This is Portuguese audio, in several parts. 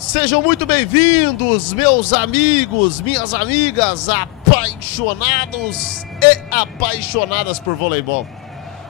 Sejam muito bem-vindos, meus amigos, minhas amigas, apaixonados e apaixonadas por voleibol.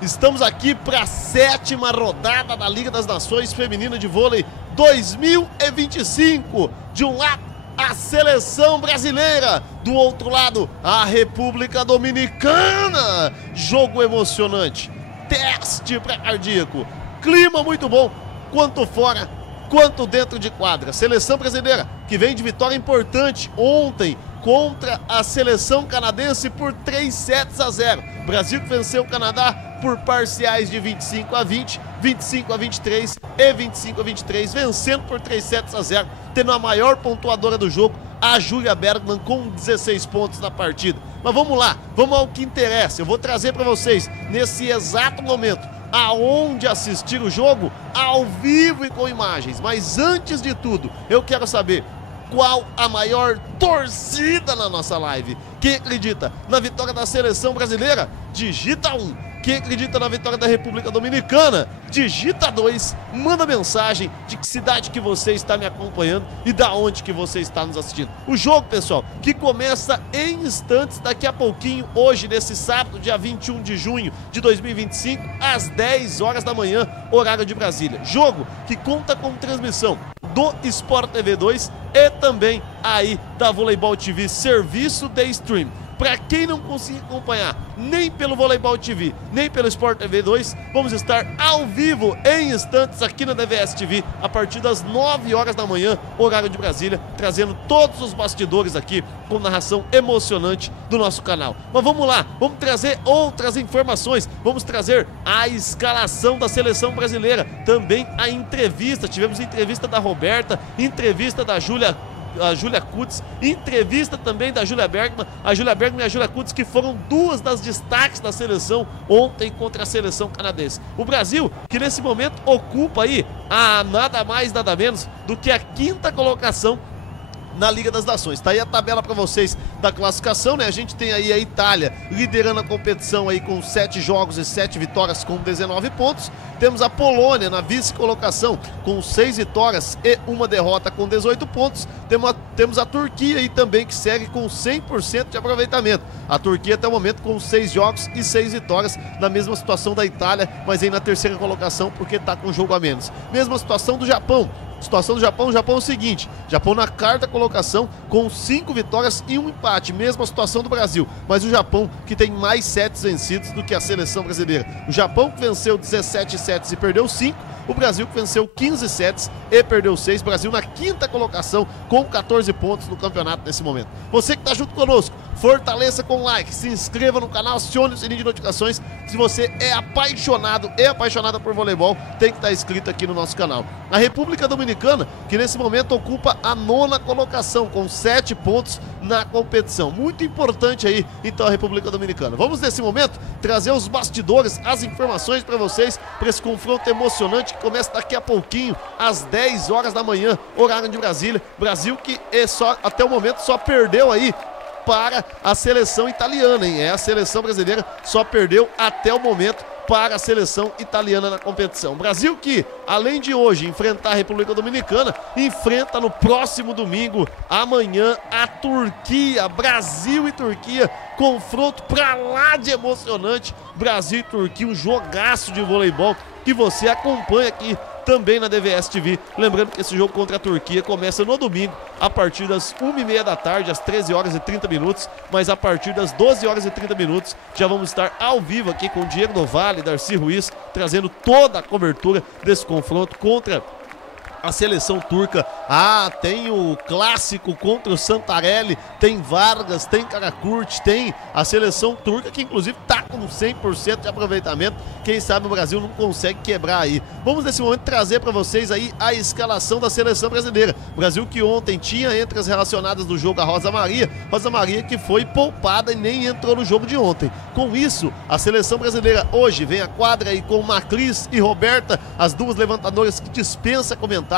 Estamos aqui para a 7ª rodada da Liga das Nações Feminina de Vôlei 2025. De um lado, a seleção brasileira, do outro lado, a República Dominicana. Jogo emocionante, teste pré-cardíaco, clima muito bom, quanto fora, quanto dentro de quadra. Seleção brasileira que vem de vitória importante ontem contra a seleção canadense por 3-0. Brasil que venceu o Canadá por parciais de 25-20, 25-23 e 25-23, vencendo por 3-0, tendo a maior pontuadora do jogo, a Júlia Bergman, com 16 pontos na partida. Mas vamos lá, vamos ao que interessa. Eu vou trazer para vocês, nesse exato momento, aonde assistir o jogo, ao vivo e com imagens. Mas antes de tudo, eu quero saber qual a maior torcida na nossa live. Quem acredita na vitória da seleção brasileira, digita 1. Quem acredita na vitória da República Dominicana, digita 2, manda mensagem de que cidade que você está me acompanhando e da onde que você está nos assistindo. O jogo, pessoal, que começa em instantes, daqui a pouquinho, hoje, nesse sábado, dia 21 de junho de 2025, às 10 horas da manhã, horário de Brasília. Jogo que conta com transmissão do Sport TV 2 e também aí da Voleibol TV, serviço de stream. Para quem não conseguir acompanhar nem pelo Voleibol TV, nem pelo Sport TV 2, vamos estar ao vivo em instantes aqui na DVS TV, a partir das 9 horas da manhã, horário de Brasília, trazendo todos os bastidores aqui com narração emocionante do nosso canal. Mas vamos lá, vamos trazer outras informações, vamos trazer a escalação da seleção brasileira, também a entrevista, tivemos entrevista da Roberta, entrevista da Júlia Kutz, entrevista também da Júlia Bergman, a Júlia Bergman e a Júlia Kutz, que foram duas das destaques da seleção ontem contra a seleção canadense. O Brasil, que nesse momento ocupa aí a nada mais, nada menos do que a 5ª colocação na Liga das Nações. Tá aí a tabela para vocês da classificação, né? A gente tem aí a Itália liderando a competição aí com 7 jogos e 7 vitórias com 19 pontos. Temos a Polônia na vice-colocação com 6 vitórias e 1 derrota com 18 pontos. Temos a Turquia aí também, que segue com 100% de aproveitamento. A Turquia até o momento com 6 jogos e 6 vitórias, na mesma situação da Itália, mas aí na 3ª colocação porque tá com jogo a menos. Mesma situação do Japão. Situação do Japão, o Japão é o seguinte, Japão na 4ª colocação com 5 vitórias e 1 empate, mesma situação do Brasil, mas o Japão que tem mais sets vencidos do que a seleção brasileira. O Japão que venceu 17 sets e perdeu 5, o Brasil que venceu 15 sets e perdeu 6, Brasil na 5ª colocação com 14 pontos no campeonato nesse momento. Você que está junto conosco, fortaleça com like, se inscreva no canal, acione o sininho de notificações. Se você é apaixonado e apaixonada por voleibol, tem que estar inscrito aqui no nosso canal. A República Dominicana, que nesse momento ocupa a 9ª colocação com 7 pontos na competição. Muito importante aí, então, a República Dominicana. Vamos nesse momento trazer os bastidores, as informações para vocês, para esse confronto emocionante que começa daqui a pouquinho, às 10 horas da manhã, horário de Brasília. Brasil que até o momento só perdeu aí para a seleção italiana, hein? A seleção brasileira só perdeu até o momento para a seleção italiana na competição. Brasil que, além de hoje enfrentar a República Dominicana, enfrenta no próximo domingo, amanhã, a Turquia. Brasil e Turquia, confronto pra lá de emocionante. Brasil e Turquia, um jogaço de voleibol que você acompanha aqui também na DVS TV. Lembrando que esse jogo contra a Turquia começa no domingo, a partir das 1h30 da tarde, às 13 horas e 30 minutos, mas a partir das 12 horas e 30 minutos já vamos estar ao vivo aqui com Diego Novale, Darcy Ruiz, trazendo toda a cobertura desse confronto contra a seleção turca. Tem o clássico contra o Santarelli, tem Vargas, tem Karakurt, tem a seleção turca que inclusive tá com 100% de aproveitamento. Quem sabe o Brasil não consegue quebrar aí. Vamos nesse momento trazer para vocês aí a escalação da seleção brasileira. Brasil que ontem tinha entre as relacionadas do jogo a Rosa Maria que foi poupada e nem entrou no jogo de ontem. Com isso, a seleção brasileira hoje vem à quadra aí com Macris e Roberta, as duas levantadoras que dispensa comentários.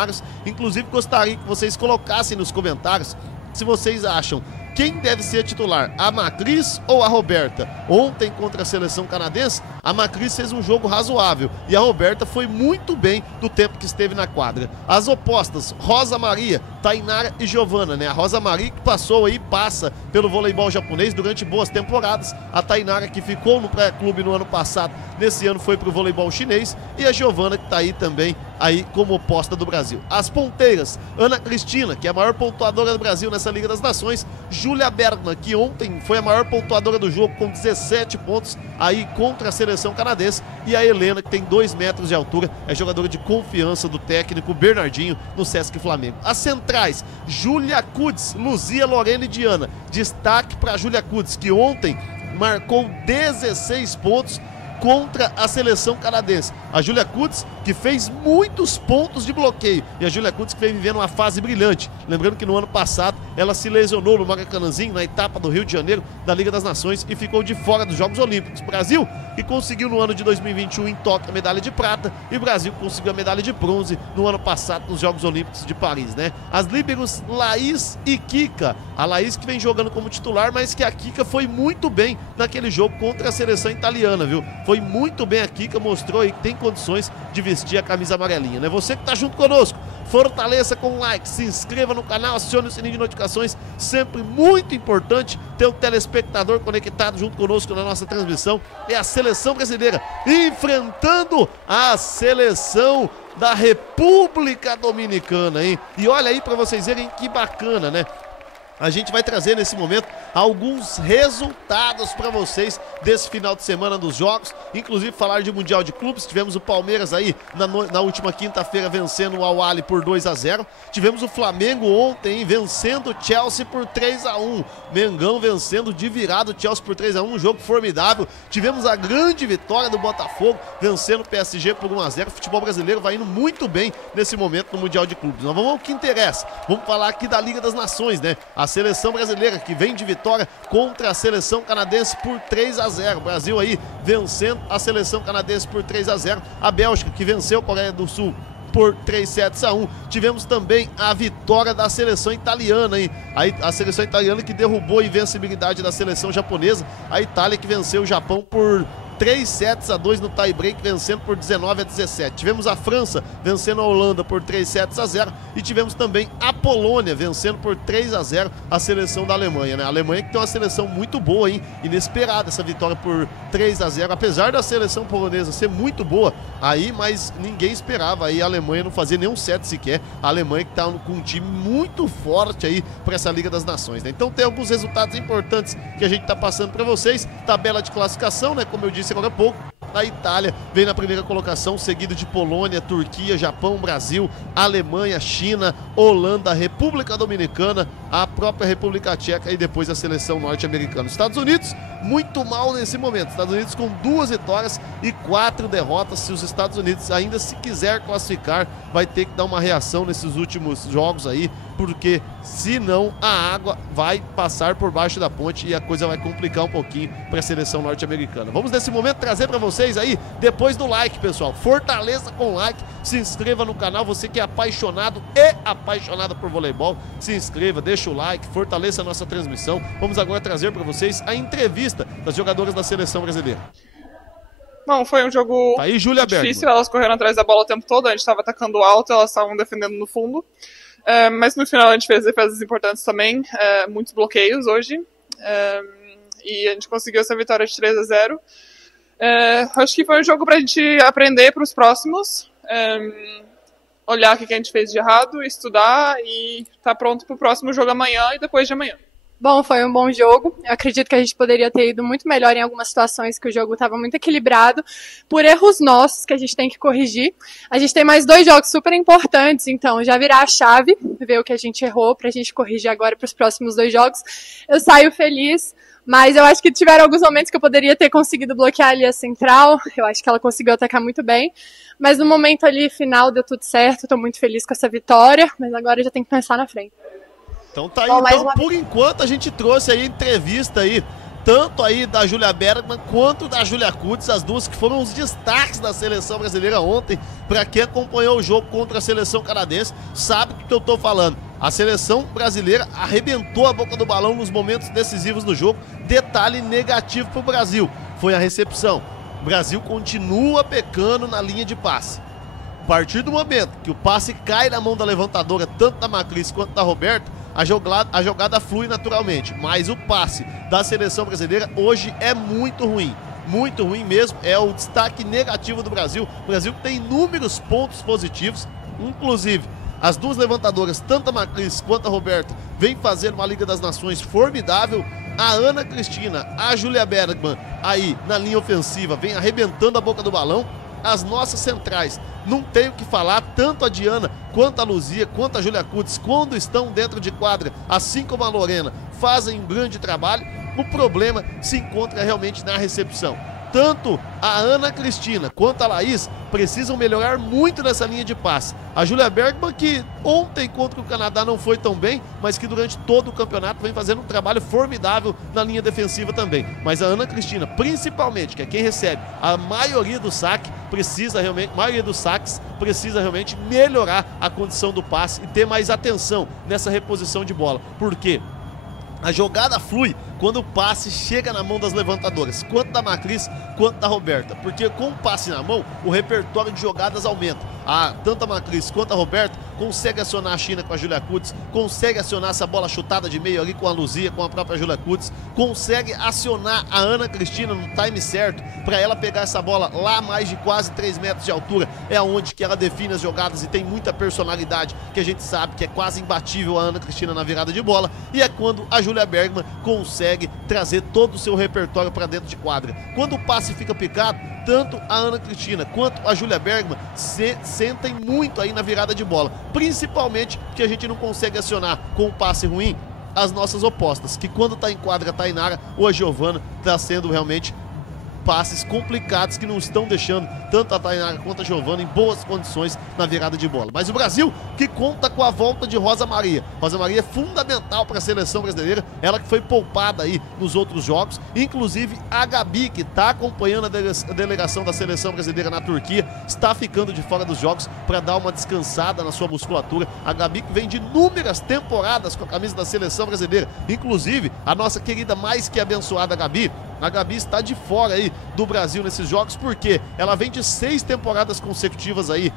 Inclusive gostaria que vocês colocassem nos comentários se vocês acham quem deve ser titular, a Macris ou a Roberta? Ontem contra a seleção canadense, a Macris fez um jogo razoável e a Roberta foi muito bem do tempo que esteve na quadra. As opostas, Rosa Maria, Tainara e Giovana, né? A Rosa Maria que passou aí, passa pelo voleibol japonês durante boas temporadas. A Tainara que ficou no pré-clube no ano passado, nesse ano foi pro voleibol chinês. E a Giovana que tá aí também, aí como oposta do Brasil. As ponteiras, Ana Cristina, que é a maior pontuadora do Brasil nessa Liga das Nações. Júlia Bergman, que ontem foi a maior pontuadora do jogo com 17 pontos aí contra a seleção canadense. E a Helena, que tem 2 metros de altura, é jogadora de confiança do técnico Bernardinho no Sesc Flamengo. As centrais, Júlia Kudes, Luzia, Lorena e Diana. Destaque para Júlia Kudes, que ontem marcou 16 pontos contra a seleção canadense. A Júlia Kudes, que fez muitos pontos de bloqueio. E a Júlia Kudes que vem vivendo uma fase brilhante. Lembrando que no ano passado ela se lesionou no Maracanãzinho, na etapa do Rio de Janeiro da Liga das Nações e ficou de fora dos Jogos Olímpicos. Brasil, que conseguiu no ano de 2021 em Tóquio a medalha de prata, e o Brasil conseguiu a medalha de bronze no ano passado nos Jogos Olímpicos de Paris, né? As líberos Laís e Kika. A Laís que vem jogando como titular, mas que a Kika foi muito bem naquele jogo contra a seleção italiana, viu? Foi muito bem a Kika, mostrou aí que tem condições de vestir a camisa amarelinha, né? Você que tá junto conosco, fortaleça com like, se inscreva no canal, acione o sininho de notificações, sempre muito importante ter o telespectador conectado junto conosco na nossa transmissão. É a seleção brasileira enfrentando a seleção da República Dominicana, hein? E olha aí para vocês verem que bacana, né? A gente vai trazer nesse momento alguns resultados para vocês desse final de semana dos jogos, inclusive falar de Mundial de Clubes. Tivemos o Palmeiras aí na última quinta-feira vencendo o Al-Ahly por 2-0. Tivemos o Flamengo ontem vencendo o Chelsea por 3-1. Mengão vencendo de virada o Chelsea por 3-1, um jogo formidável. Tivemos a grande vitória do Botafogo vencendo o PSG por 1-0. O futebol brasileiro vai indo muito bem nesse momento no Mundial de Clubes. Nós vamos ao que interessa. Vamos falar aqui da Liga das Nações, né? A seleção brasileira que vem de vitória contra a seleção canadense por 3-0. O Brasil aí vencendo a seleção canadense por 3-0. A Bélgica que venceu a Coreia do Sul por 3-1. Tivemos também a vitória da seleção italiana, hein? A seleção italiana que derrubou a invencibilidade da seleção japonesa. A Itália que venceu o Japão por 3-2 no tie-break, vencendo por 19-17. Tivemos a França vencendo a Holanda por 3-0 e tivemos também a Polônia vencendo por 3-0 a seleção da Alemanha, né? A Alemanha que tem uma seleção muito boa, hein? Inesperada essa vitória por 3-0, apesar da seleção polonesa ser muito boa aí, mas ninguém esperava aí a Alemanha não fazer nenhum set sequer. A Alemanha que tá com um time muito forte aí para essa Liga das Nações, né? Então tem alguns resultados importantes que a gente tá passando para vocês. Tabela de classificação, né? Como eu disse agora há pouco, a Itália vem na primeira colocação, seguido de Polônia, Turquia, Japão, Brasil, Alemanha, China, Holanda, República Dominicana, a própria República Tcheca e depois a seleção norte-americana. Estados Unidos, muito mal nesse momento. Estados Unidos com 2 vitórias e 4 derrotas. Se os Estados Unidos ainda se quiser classificar, vai ter que dar uma reação nesses últimos jogos aí, porque senão a água vai passar por baixo da ponte e a coisa vai complicar um pouquinho para a seleção norte-americana. Vamos nesse momento trazer para vocês aí, depois do like, pessoal, fortaleça com o like, se inscreva no canal, você que é apaixonado e apaixonada por voleibol, se inscreva, deixa o like, fortaleça a nossa transmissão. Vamos agora trazer para vocês a entrevista das jogadoras da seleção brasileira. Bom, foi um jogo aí, Júlia difícil, Bergman. Elas correram atrás da bola o tempo todo, a gente estava atacando alto, elas estavam defendendo no fundo. Mas no final a gente fez defesas importantes também, muitos bloqueios hoje, e a gente conseguiu essa vitória de 3-0. Acho que foi um jogo pra gente aprender para os próximos, olhar o que a gente fez de errado, estudar e estar pronto para o próximo jogo amanhã e depois de amanhã. Bom, foi um bom jogo. Eu acredito que a gente poderia ter ido muito melhor em algumas situações, que o jogo estava muito equilibrado, por erros nossos que a gente tem que corrigir. A gente tem mais 2 jogos super importantes, então já virar a chave, ver o que a gente errou pra gente corrigir agora para os próximos 2 jogos. Eu saio feliz, mas eu acho que tiveram alguns momentos que eu poderia ter conseguido bloquear ali a central. Eu acho que ela conseguiu atacar muito bem, mas no momento ali final deu tudo certo. Estou muito feliz com essa vitória, mas agora já tem que pensar na frente. Então tá aí, então por enquanto a gente trouxe aí entrevista aí, tanto aí da Júlia Bergman quanto da Júlia Kudes, as duas que foram os destaques da seleção brasileira ontem. Pra quem acompanhou o jogo contra a seleção canadense, sabe do que eu tô falando. A seleção brasileira arrebentou a boca do balão nos momentos decisivos do jogo. Detalhe negativo para o Brasil, foi a recepção. O Brasil continua pecando na linha de passe. A partir do momento que o passe cai na mão da levantadora, tanto da Macris quanto da Roberta, a jogada flui naturalmente. Mas o passe da seleção brasileira hoje é muito ruim. Muito ruim mesmo, é o destaque negativo do Brasil. O Brasil tem inúmeros pontos positivos, inclusive as duas levantadoras, tanto a Macris quanto a Roberta, vem fazendo uma Liga das Nações formidável. A Ana Cristina, a Júlia Bergman aí na linha ofensiva, vem arrebentando a boca do balão. As nossas centrais, não tenho o que falar, tanto a Diana, quanto a Luzia, quanto a Júlia Kutz, quando estão dentro de quadra, assim como a Lorena, fazem um grande trabalho. O problema se encontra realmente na recepção. Tanto a Ana Cristina quanto a Laís precisam melhorar muito nessa linha de passe. A Júlia Bergman, que ontem contra o Canadá não foi tão bem, mas que durante todo o campeonato vem fazendo um trabalho formidável na linha defensiva também. Mas a Ana Cristina, principalmente, que é quem recebe a maioria do saque, precisa realmente melhorar a condição do passe e ter mais atenção nessa reposição de bola. Por quê? A jogada flui quando o passe chega na mão das levantadoras, quanto da Macris quanto da Roberta, porque com o passe na mão, o repertório de jogadas aumenta. Tanto a Macris quanto a Roberta consegue acionar a China com a Júlia Kutz, consegue acionar essa bola chutada de meio ali com a Luzia, com a própria Júlia Kutz, consegue acionar a Ana Cristina no time certo para ela pegar essa bola lá a mais de quase 3 metros de altura. É onde que ela define as jogadas e tem muita personalidade, que a gente sabe que é quase imbatível a Ana Cristina na virada de bola, e é quando a Júlia Bergman consegue trazer todo o seu repertório para dentro de quadra. Quando o passe fica picado, tanto a Ana Cristina quanto a Júlia Bergman sentem muito aí na virada de bola, principalmente porque a gente não consegue acionar com um passe ruim as nossas opostas, que quando tá em quadra a Tainara ou a Giovana, tá sendo realmente passes complicados que não estão deixando tanto a Tainara quanto a Giovana em boas condições na virada de bola. Mas o Brasil, que conta com a volta de Rosa Maria. Rosa Maria é fundamental para a seleção brasileira, ela que foi poupada aí nos outros jogos, inclusive a Gabi, que está acompanhando a delegação da seleção brasileira na Turquia, está ficando de fora dos jogos para dar uma descansada na sua musculatura. A Gabi, que vem de inúmeras temporadas com a camisa da seleção brasileira, inclusive a nossa querida mais que abençoada Gabi. A Gabi está de fora aí do Brasil nesses jogos, porque ela vem de 6 temporadas consecutivas aí,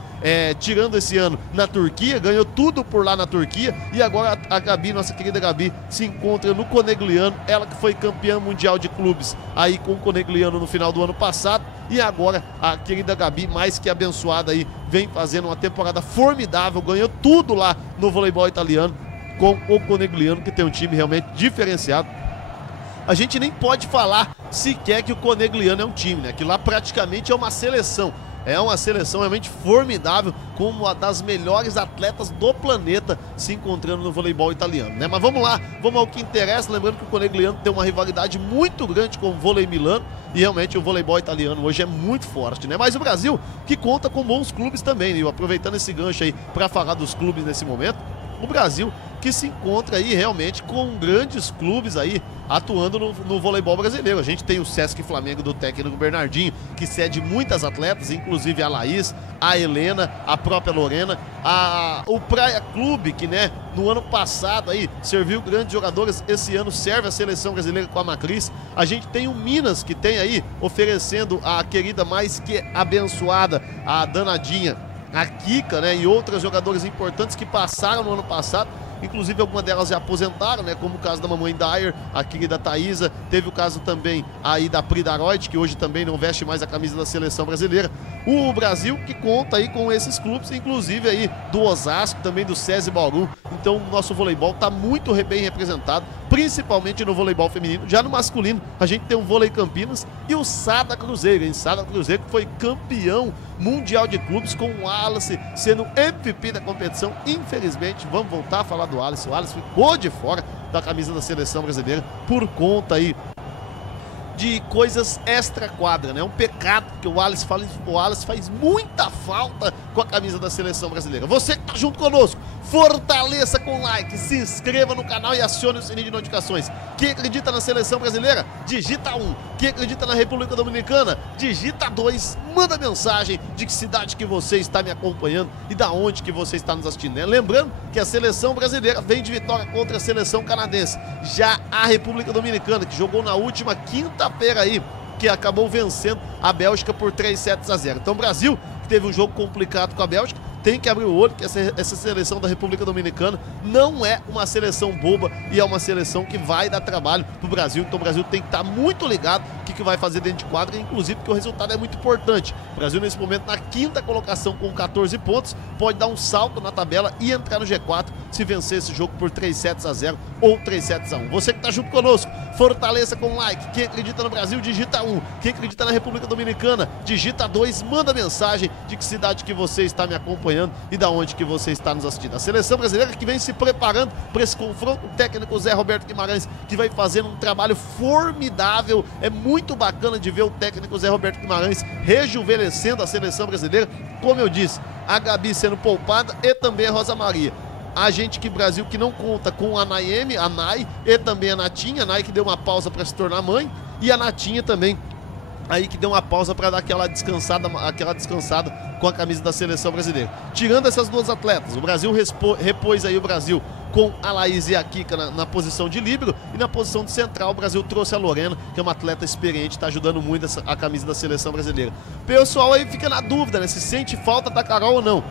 tirando esse ano na Turquia, ganhou tudo por lá na Turquia, e agora a Gabi, nossa querida Gabi, se encontra no Conegliano, ela que foi campeã mundial de clubes aí com o Conegliano no final do ano passado, e agora a querida Gabi, mais que abençoada aí, vem fazendo uma temporada formidável, ganhou tudo lá no voleibol italiano com o Conegliano, que tem um time realmente diferenciado. A gente nem pode falar sequer que o Conegliano é um time, né? Que lá praticamente é uma seleção. É uma seleção realmente formidável, com uma das melhores atletas do planeta se encontrando no voleibol italiano, né? Mas vamos lá, vamos ao que interessa. Lembrando que o Conegliano tem uma rivalidade muito grande com o vôlei Milano, e realmente o voleibol italiano hoje é muito forte, né? Mas o Brasil, que conta com bons clubes também, né? Aproveitando esse gancho aí para falar dos clubes nesse momento, o Brasil que se encontra aí realmente com grandes clubes aí atuando no voleibol brasileiro. A gente tem o Sesc Flamengo do técnico Bernardinho, que cede muitas atletas, inclusive a Laís, a Helena, a própria Lorena, o Praia Clube, que, né, no ano passado aí serviu grandes jogadores, esse ano serve a seleção brasileira com a Macris. A gente tem o Minas, que tem aí oferecendo a querida mais que abençoada, a danadinha, a Kika, né, e outras jogadoras importantes que passaram no ano passado. Inclusive algumas delas já aposentaram, né? Como o caso da mamãe Dyer, a querida Thaisa. Teve o caso também aí da Pri Daroit, que hoje também não veste mais a camisa da seleção brasileira. O Brasil que conta aí com esses clubes, inclusive aí do Osasco, também do SESI Bauru. Então o nosso voleibol está muito bem representado, principalmente no voleibol feminino. Já no masculino, a gente tem o Vôlei Campinas e o Sada Cruzeiro, hein? Sada Cruzeiro que foi campeão mundial de clubes, com o Wallace sendo MVP da competição. Infelizmente, vamos voltar a falar do Wallace. O Wallace ficou de fora da camisa da seleção brasileira por conta aí de coisas extra-quadra, né? Um pecado, porque o Wallace faz muita falta com a camisa da seleção brasileira. Você que tá junto conosco, Fortaleça com like, se inscreva no canal e acione o sininho de notificações. Quem acredita na seleção brasileira, digita 1. Quem acredita na República Dominicana, digita 2. Manda mensagem de que cidade que você está me acompanhando e da onde que você está nos assistindo, né? Lembrando que a seleção brasileira vem de vitória contra a seleção canadense. Já a República Dominicana, que jogou na última quinta-feira aí, que acabou vencendo a Bélgica por 3-0. Então o Brasil, que teve um jogo complicado com a Bélgica, tem que abrir o olho que essa seleção da República Dominicana não é uma seleção boba e é uma seleção que vai dar trabalho pro Brasil. Então o Brasil tem que estar muito ligado o que vai fazer dentro de quadra, inclusive porque o resultado é muito importante. O Brasil nesse momento na 5ª colocação com 14 pontos, pode dar um salto na tabela e entrar no G4 se vencer esse jogo por 3-0 ou 3-1. Você que tá junto conosco, fortaleça com like. Quem acredita no Brasil, digita 1. Quem acredita na República Dominicana, digita 2. Manda mensagem de que cidade que você está me acompanhando e da onde que você está nos assistindo. A seleção brasileira que vem se preparando para esse confronto, o técnico Zé Roberto Guimarães, que vai fazendo um trabalho formidável. É muito bacana de ver o técnico Zé Roberto Guimarães rejuvenescendo a seleção brasileira. Como eu disse, a Gabi sendo poupada e também a Rosa Maria. A gente que Brasil que não conta com a Nayeme, a Nay e também a Natinha. A Nay que deu uma pausa para se tornar mãe e a Natinha também aí que deu uma pausa para dar aquela descansada com a camisa da seleção brasileira. Tirando essas duas atletas, o Brasil repôs aí o Brasil com a Laís e a Kika na posição de líbero, e na posição de central o Brasil trouxe a Lorena, que é uma atleta experiente, está ajudando muito a camisa da seleção brasileira. O pessoal aí fica na dúvida, né, se sente falta da Carol ou não.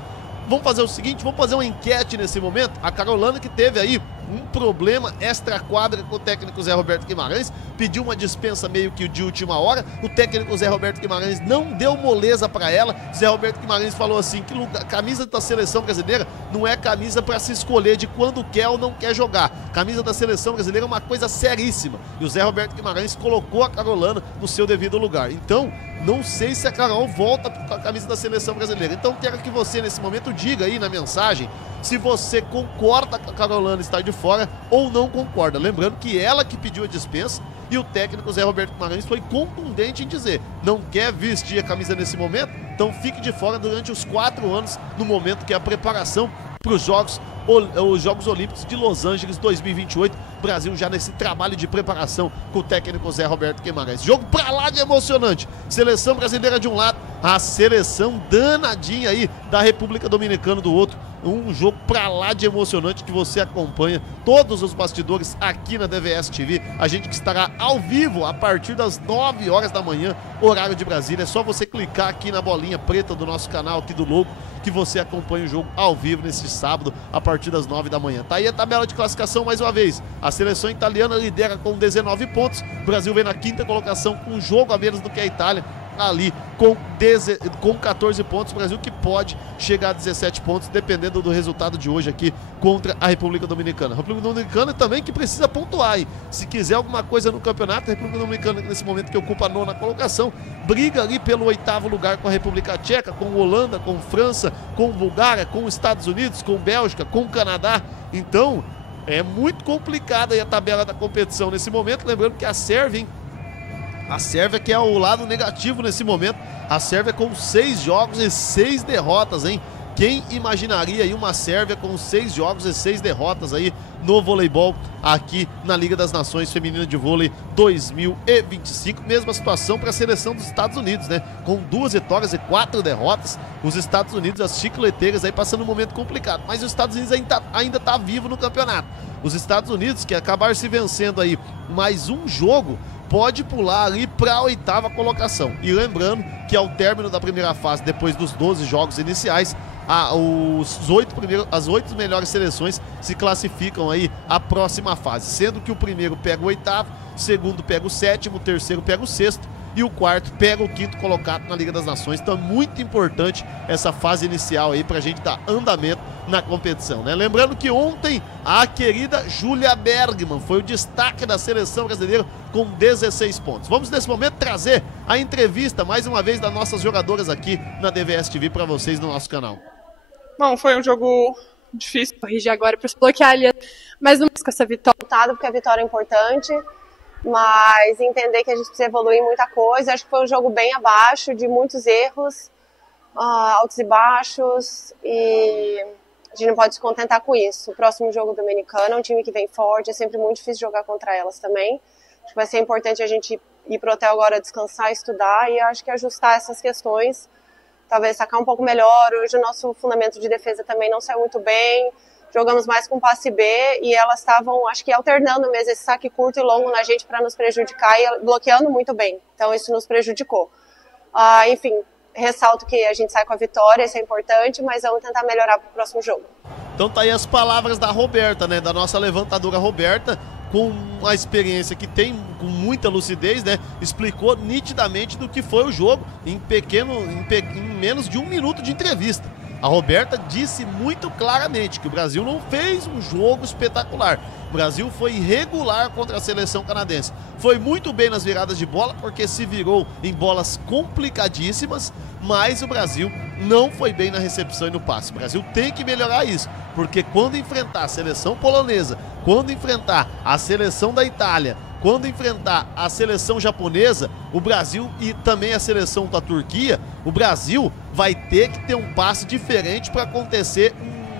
Vamos fazer o seguinte, vamos fazer uma enquete nesse momento. A Carolina, que teve aí um problema extra-quadra com o técnico Zé Roberto Guimarães, pediu uma dispensa meio que de última hora. O técnico Zé Roberto Guimarães não deu moleza para ela. Zé Roberto Guimarães falou assim que a camisa da seleção brasileira não é camisa para se escolher de quando quer ou não quer jogar. Camisa da seleção brasileira é uma coisa seríssima. E o Zé Roberto Guimarães colocou a Carolina no seu devido lugar. Então, não sei se a Carol volta com a camisa da seleção brasileira. Então quero que você nesse momento diga aí na mensagem se você concorda com a Carolina estar de fora ou não concorda. Lembrando que ela que pediu a dispensa e o técnico Zé Roberto Guimarães foi contundente em dizer: não quer vestir a camisa nesse momento, então fique de fora durante os 4 anos, no momento que é a preparação para os Jogos Olímpicos de Los Angeles 2028. Brasil já nesse trabalho de preparação com o técnico Zé Roberto Guimarães. Jogo pra lá de emocionante. Seleção brasileira de um lado, a seleção danadinha aí da República Dominicana do outro. Um jogo pra lá de emocionante que você acompanha todos os bastidores aqui na DVS TV. A gente que estará ao vivo a partir das 9 horas da manhã, horário de Brasília. É só você clicar aqui na bolinha preta do nosso canal, aqui do logo, que você acompanha o jogo ao vivo nesse sábado, a partir das 9 da manhã. Tá aí a tabela de classificação mais uma vez. A seleção italiana lidera com 19 pontos. O Brasil vem na 5ª colocação com um jogo a menos do que a Itália, ali com 14 pontos. O Brasil que pode chegar a 17 pontos, dependendo do resultado de hoje aqui contra a República Dominicana. A República Dominicana também que precisa pontuar, hein? Se quiser alguma coisa no campeonato, a República Dominicana nesse momento que ocupa a 9ª colocação, briga ali pelo 8º lugar com a República Tcheca, com Holanda, com França, com Bulgária, com Estados Unidos, com Bélgica, com Canadá. Então é muito complicada aí a tabela da competição nesse momento. Lembrando que a Sérvia, hein? A Sérvia que é o lado negativo nesse momento. A Sérvia com 6 jogos e 6 derrotas, hein? Quem imaginaria aí uma Sérvia com 6 jogos e 6 derrotas aí no voleibol aqui na Liga das Nações Feminina de Vôlei 2025. Mesma situação para a seleção dos Estados Unidos, né? Com 2 vitórias e 4 derrotas. Os Estados Unidos, as chicleteiras aí passando um momento complicado. Mas os Estados Unidos ainda tá vivo no campeonato. Os Estados Unidos que acabar se vencendo aí mais um jogo, pode pular ali para a 8ª colocação. E lembrando que ao término da primeira fase, depois dos 12 jogos iniciais, as 8 melhores seleções se classificam aí à próxima fase, sendo que o primeiro pega o 8º, o segundo pega o 7º, o terceiro pega o 6º e o 4º pega o 5º colocado na Liga das Nações. Então é muito importante essa fase inicial aí pra gente dar andamento na competição, né? Lembrando que ontem a querida Júlia Bergman foi o destaque da seleção brasileira com 16 pontos. Vamos nesse momento trazer a entrevista mais uma vez das nossas jogadoras aqui na DVS TV para vocês no nosso canal. Bom, foi um jogo difícil. Corrigir agora para desbloquear ali, mas não com essa vitória. Porque a vitória é importante, mas entender que a gente precisa evoluir em muita coisa. Acho que foi um jogo bem abaixo, de muitos erros, altos e baixos, e A gente não pode se contentar com isso. O próximo jogo dominicano é um time que vem forte, é sempre muito difícil jogar contra elas também. Acho que vai ser importante a gente ir pro hotel agora descansar, estudar e acho que ajustar essas questões, talvez sacar um pouco melhor. Hoje o nosso fundamento de defesa também não saiu muito bem, jogamos mais com passe B e elas estavam, acho que alternando mesmo esse saque curto e longo na gente para nos prejudicar e bloqueando muito bem, então isso nos prejudicou. Enfim, ressalto que a gente sai com a vitória, isso é importante, mas vamos tentar melhorar para o próximo jogo. Então tá aí as palavras da Roberta, né, da nossa levantadora Roberta, com a experiência que tem, com muita lucidez, né, explicou nitidamente do que foi o jogo em menos de 1 minuto de entrevista. A Roberta disse muito claramente que o Brasil não fez um jogo espetacular. O Brasil foi irregular contra a seleção canadense. Foi muito bem nas viradas de bola, porque se virou em bolas complicadíssimas, mas o Brasil não foi bem na recepção e no passe. O Brasil tem que melhorar isso, porque quando enfrentar a seleção polonesa, quando enfrentar a seleção da Itália, quando enfrentar a seleção japonesa, o Brasil e também a seleção da Turquia, o Brasil vai ter que ter um passe diferente para acontecer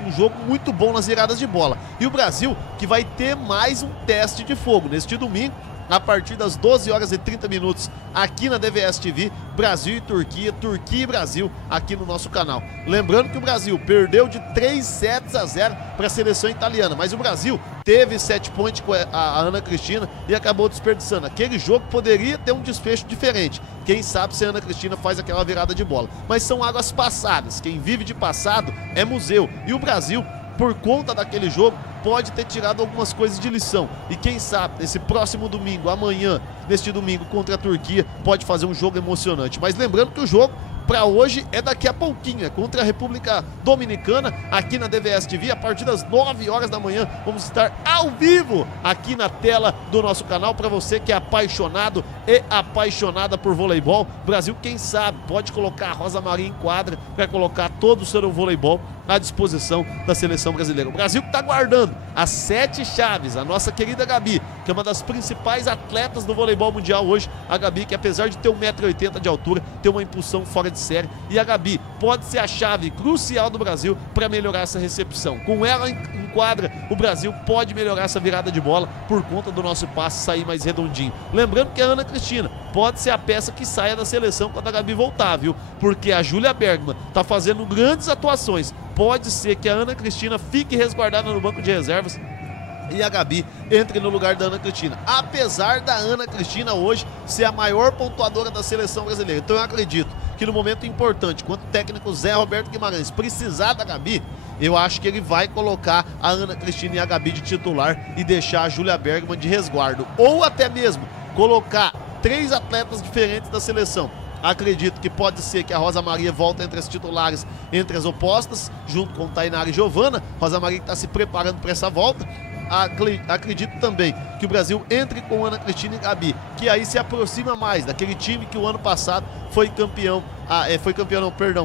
um jogo muito bom nas viradas de bola. E o Brasil que vai ter mais um teste de fogo neste domingo, a partir das 12 horas e 30 minutos, aqui na DVS TV, Brasil e Turquia, Turquia e Brasil, aqui no nosso canal. Lembrando que o Brasil perdeu de 3-0 para a seleção italiana, mas o Brasil teve 7 pontos com a Ana Cristina e acabou desperdiçando. Aquele jogo poderia ter um desfecho diferente. Quem sabe se a Ana Cristina faz aquela virada de bola. Mas são águas passadas. Quem vive de passado é museu. E o Brasil, por conta daquele jogo, pode ter tirado algumas coisas de lição. E quem sabe, nesse próximo domingo, amanhã, neste domingo contra a Turquia, pode fazer um jogo emocionante. Mas lembrando que o jogo para hoje é daqui a pouquinho, é contra a República Dominicana, aqui na DVS TV, a partir das 9 horas da manhã, vamos estar ao vivo aqui na tela do nosso canal, para você que é apaixonado e apaixonada por voleibol. Brasil, quem sabe, pode colocar a Rosa Maria em quadra, para colocar todo o seu voleibol à disposição da seleção brasileira. O Brasil que está guardando as 7 chaves, a nossa querida Gabi, que é uma das principais atletas do voleibol mundial hoje, a Gabi, que apesar de ter 1,80 m de altura, tem uma impulsão fora de série, e a Gabi pode ser a chave crucial do Brasil para melhorar essa recepção. Com ela em quadra, o Brasil pode melhorar essa virada de bola por conta do nosso passe sair mais redondinho. Lembrando que a Ana Cristina pode ser a peça que saia da seleção quando a Gabi voltar, viu? Porque a Júlia Bergman tá fazendo grandes atuações. Pode ser que a Ana Cristina fique resguardada no banco de reservas e a Gabi entre no lugar da Ana Cristina. Apesar da Ana Cristina hoje ser a maior pontuadora da seleção brasileira. Então eu acredito que no momento importante, quando o técnico Zé Roberto Guimarães precisar da Gabi, eu acho que ele vai colocar a Ana Cristina e a Gabi de titular e deixar a Júlia Bergman de resguardo. Ou até mesmo colocar 3 atletas diferentes da seleção. Acredito que pode ser que a Rosa Maria volte entre as titulares, entre as opostas, junto com Tainara e Giovana. Rosa Maria está se preparando para essa volta. Acredito também que o Brasil entre com Ana Cristina e Gabi, que aí se aproxima mais daquele time que o ano passado foi campeão,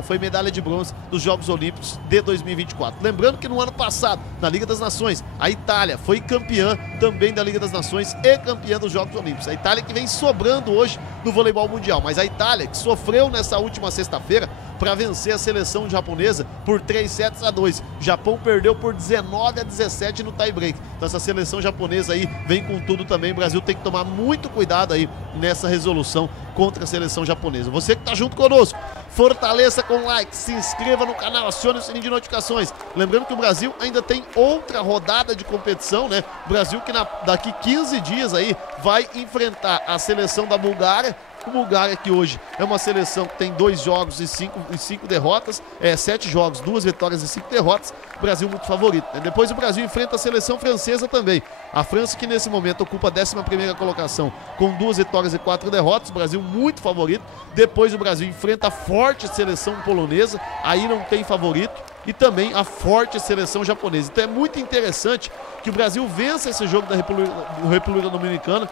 foi medalha de bronze dos Jogos Olímpicos de 2024. Lembrando que no ano passado, na Liga das Nações, a Itália foi campeã também da Liga das Nações e campeã dos Jogos Olímpicos. A Itália que vem sobrando hoje no voleibol mundial, mas a Itália que sofreu nessa última sexta-feira para vencer a seleção japonesa por 3-2. O Japão perdeu por 19-17 no tie-break. Então essa seleção japonesa aí vem com tudo também. O Brasil tem que tomar muito cuidado aí nessa resolução contra a seleção japonesa. Você que tá junto conosco, fortaleça com like, se inscreva no canal, acione o sininho de notificações. Lembrando que o Brasil ainda tem outra rodada de competição, né? O Brasil que daqui 15 dias aí vai enfrentar a seleção da Bulgária. O Bulgária que hoje é uma seleção que tem 2 jogos e 5 derrotas, 7 jogos, 2 vitórias e 5 derrotas, Brasil muito favorito, né? Depois o Brasil enfrenta a seleção francesa também, a França que nesse momento ocupa a 11ª colocação com 2 vitórias e 4 derrotas, o Brasil muito favorito. Depois o Brasil enfrenta a forte seleção polonesa, aí não tem favorito, e também a forte seleção japonesa. Então é muito interessante que o Brasil vença esse jogo da República Dominicana,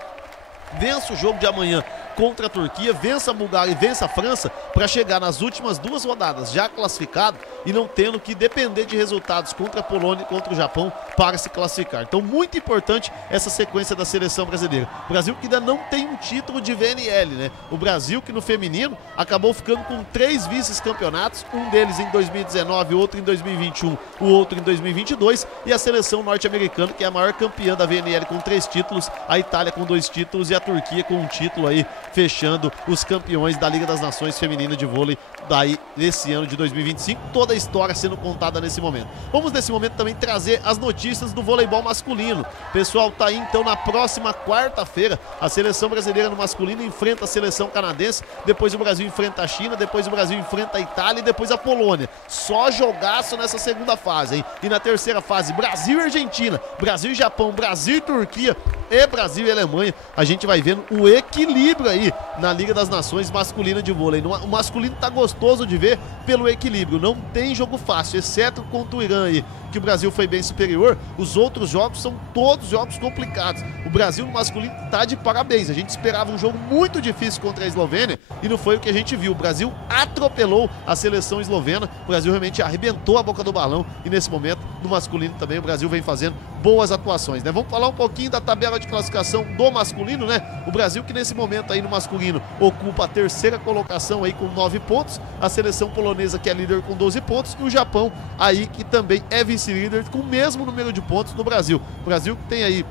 vença o jogo de amanhã contra a Turquia, vença a Bulgária e vença a França para chegar nas últimas 2 rodadas já classificado e não tendo que depender de resultados contra a Polônia e contra o Japão para se classificar. Então, muito importante essa sequência da seleção brasileira. O Brasil que ainda não tem um título de VNL, né? O Brasil que no feminino acabou ficando com 3 vice-campeonatos, um deles em 2019, outro em 2021, o outro em 2022, e a seleção norte-americana que é a maior campeã da VNL com 3 títulos, a Itália com 2 títulos e a Turquia com um título aí, fechando os campeões da Liga das Nações Feminina de Vôlei daí nesse ano de 2025, toda a história sendo contada nesse momento. Vamos nesse momento também trazer as notícias do voleibol masculino. Pessoal, tá aí então na próxima quarta-feira a seleção brasileira no masculino enfrenta a seleção canadense, depois o Brasil enfrenta a China, depois o Brasil enfrenta a Itália e depois a Polônia. Só jogaço nessa segunda fase, hein? E na terceira fase, Brasil e Argentina, Brasil e Japão, Brasil e Turquia e Brasil e Alemanha. A gente vai vendo o equilíbrio aí na Liga das Nações masculina de vôlei. O masculino tá gostoso de ver pelo equilíbrio, não tem jogo fácil, exceto contra o Irã aí, que o Brasil foi bem superior. Os outros jogos são todos jogos complicados. O Brasil no masculino tá de parabéns. A gente esperava um jogo muito difícil contra a Eslovênia e não foi o que a gente viu. O Brasil atropelou a seleção eslovena, o Brasil realmente arrebentou a boca do balão e nesse momento no masculino também o Brasil vem fazendo boas atuações, né? Vamos falar um pouquinho da tabela de classificação do masculino, né? O Brasil que nesse momento aí no masculino ocupa a terceira colocação aí com 9 pontos, a seleção polonesa que é líder com 12 pontos e o Japão aí que também é vice-líder com o mesmo número de pontos do Brasil. O Brasil que tem aí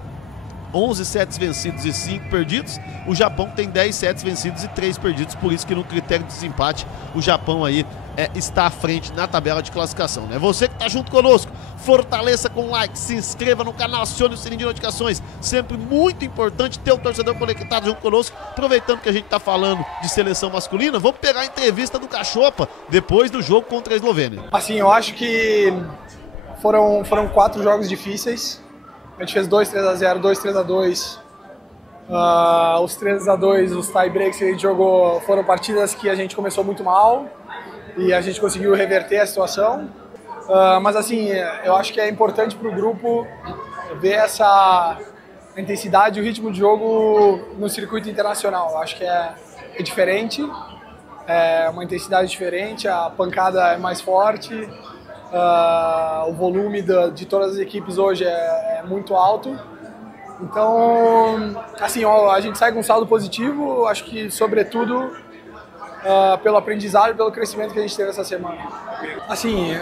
11 sets vencidos e 5 perdidos, o Japão tem 10 sets vencidos e 3 perdidos, por isso que no critério de desempate o Japão aí está à frente na tabela de classificação, né? Você que está junto conosco, fortaleça com like, se inscreva no canal, acione o sininho de notificações, sempre muito importante ter o torcedor conectado junto conosco. Aproveitando que a gente está falando de seleção masculina, vamos pegar a entrevista do Cachopa depois do jogo contra a Eslovênia. Assim, eu acho que foram 4 jogos difíceis. A gente fez 2 3-0, 2 3-2. Os 3-2, os tie breaks que a gente jogou foram partidas que a gente começou muito mal e a gente conseguiu reverter a situação. Mas assim, eu acho que é importante para o grupo ver essa intensidade e o ritmo de jogo no circuito internacional. Eu acho que é diferente, é uma intensidade diferente, a pancada é mais forte. O volume de todas as equipes hoje é muito alto. Então, assim, a gente sai com um saldo positivo, acho que sobretudo pelo aprendizado e pelo crescimento que a gente teve essa semana. Assim,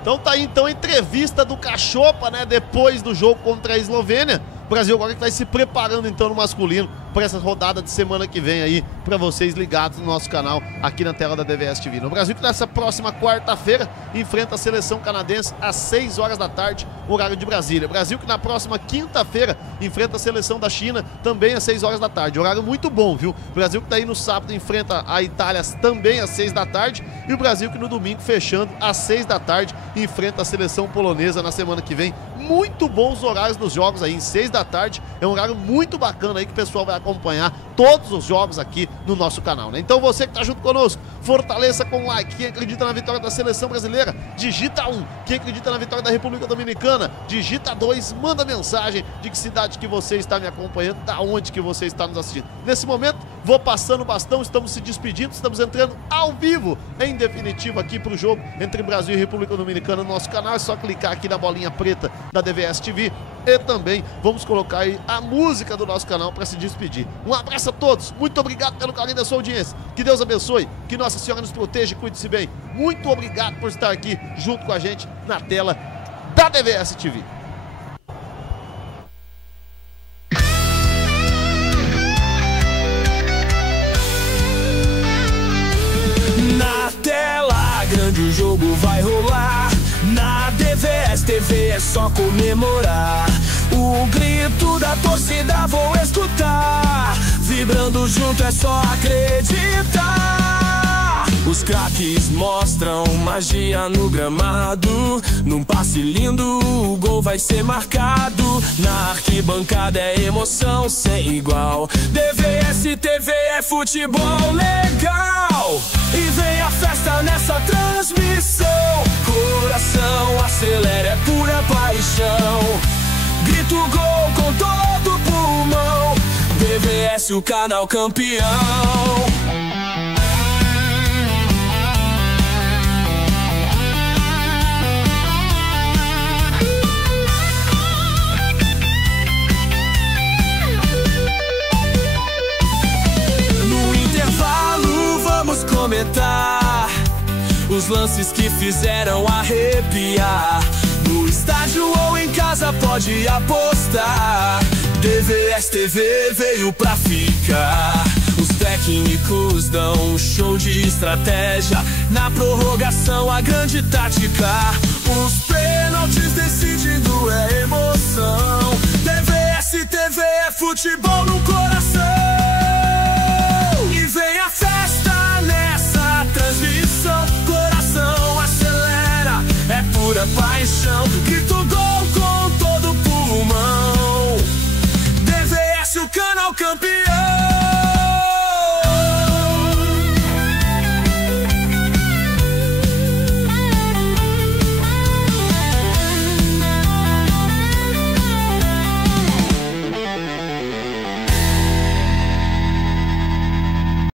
Então tá aí então a entrevista do Cachopa, né, depois do jogo contra a Eslovênia. O Brasil agora que vai se preparando então no masculino para essa rodada de semana que vem aí, para vocês ligados no nosso canal aqui na tela da DVS TV. No Brasil que nessa próxima quarta-feira enfrenta a seleção canadense às 6 horas da tarde, horário de Brasília. Brasil que na próxima quinta-feira enfrenta a seleção da China também às 6 horas da tarde, horário muito bom, viu? O Brasil que tá aí no sábado enfrenta a Itália também às 6 da tarde e o Brasil que no domingo fechando às 6 da tarde enfrenta a seleção polonesa na semana que vem. Muito bons horários dos jogos aí, em 6 da tarde, é um horário muito bacana aí que o pessoal vai acompanhar todos os jogos aqui no nosso canal, né? Então você que tá junto conosco, fortaleça com like. Quem acredita na vitória da seleção brasileira, digita 1. Quem acredita na vitória da República Dominicana, digita 2. Manda mensagem de que cidade que você está me acompanhando, da onde que você está nos assistindo. Nesse momento, vou passando o bastão, estamos se despedindo, estamos entrando ao vivo, em definitivo, aqui pro jogo entre Brasil e República Dominicana no nosso canal. É só clicar aqui na bolinha preta da DVS TV e também vamos colocar aí a música do nosso canal para se despedir. Um abraço a todos, muito obrigado pelo carinho da sua audiência, que Deus abençoe, que Nossa Senhora nos proteja e cuide-se bem. Muito obrigado por estar aqui junto com a gente na tela da DVS TV. Na tela grande o jogo vai rolar, na DVS TV é só comemorar. O grito da torcida vou escutar, vibrando junto é só acreditar. Os craques mostram magia no gramado, num passe lindo o gol vai ser marcado. Na arquibancada é emoção sem igual, DVS TV é futebol legal. E vem a festa nessa transmissão, coração acelera, é pura paixão. Grito gol com todo pulmão, DVS DVS, o canal campeão. No intervalo vamos comentar os lances que fizeram arrepiar. No estádio ou em casa pode apostar. DVS TV veio pra ficar. Os técnicos dão um show de estratégia. Na prorrogação a grande tática. Os pênaltis decidindo é emoção. DVS TV é futebol.